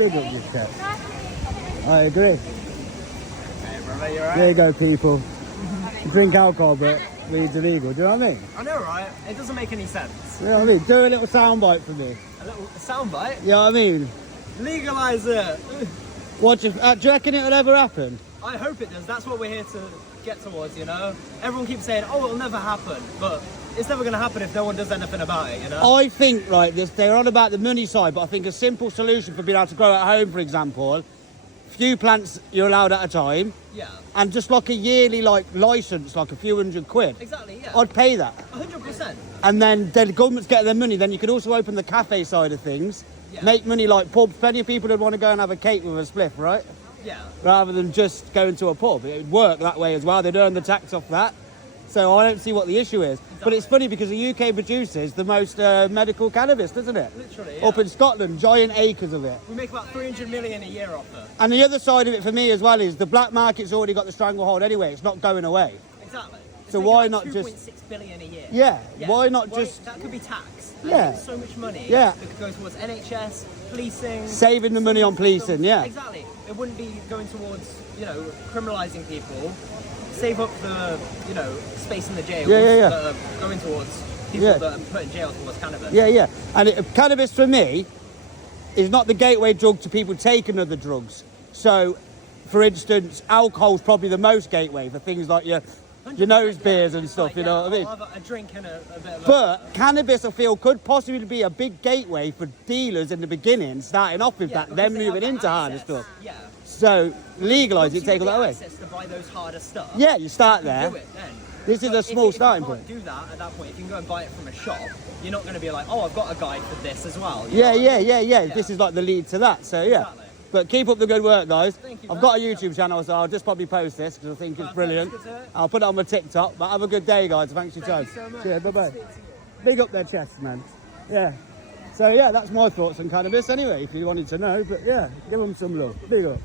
Big up your cat. I agree. Hey, brother, you alright? There you go, people. Drink alcohol, but weed's illegal. Do you know what I mean? I know, right? It doesn't make any sense. You know what I mean? Do a little soundbite for me. A little soundbite? You know what I mean? Legalise it. Do you reckon it'll ever happen? I hope it does. That's what we're here to get towards, you know? Everyone keeps saying, oh, it'll never happen. But it's never going to happen if no one does anything about it, you know? I think, right, they're on about the money side, but I think a simple solution for being able to grow at home, for example, few plants you're allowed at a time, Yeah. and just like a yearly licence, like a few £100. Exactly, yeah. I'd pay that. 100%. And then the government's getting their money, then you could also open the cafe side of things, make money like pubs. Plenty of people would want to go and have a cake with a spliff, right? Yeah. Rather than just going to a pub. It would work that way as well. They'd earn the tax off that. So I don't see what the issue is. Exactly. But it's funny because the UK produces the most medical cannabis, doesn't it? Literally, yeah. Up in Scotland, giant acres of it. We make about 300 million a year off it. And the other side of it for me as well is the black market's already got the stranglehold anyway. It's not going away. Exactly. It's So making why like not just... 2.6 billion a year. Yeah, why not just... That could be taxed. Yeah. So much money. Yeah. That could go towards NHS, policing. Saving the money on policing, yeah. Exactly. It wouldn't be going towards, you know, criminalising people. Save up the, you know, space in the jails that are going towards people that are put in jail towards cannabis. Yeah, yeah. And cannabis for me is not the gateway drug to people taking other drugs. For instance, alcohol's probably the most gateway for things like your nose beers and stuff, you know what I mean? I'll have a drink and a bit of But cannabis, I feel, could possibly be a big gateway for dealers in the beginning, starting off with that, then moving into harder stuff. Yeah. So, legalise it, take all that away. Access to buy those harder stuff. Yeah, you start there. Do it then. This is a small starting point. If you can't do that at that point, if you can go and buy it from a shop, you're not going to be like, oh, I've got a guide for this as well. Yeah. This is like the lead to that, so yeah. Exactly. But keep up the good work, guys. Thank you, I've got a YouTube channel, so I'll just probably post this because I think it's brilliant. I'll put it on my TikTok. But have a good day, guys. Thanks for your time. Thank you so much. Cheers, bye-bye. Big up their chests, man. Yeah. So, yeah, that's my thoughts on cannabis anyway, if you wanted to know. But, yeah, give them some love. Big up.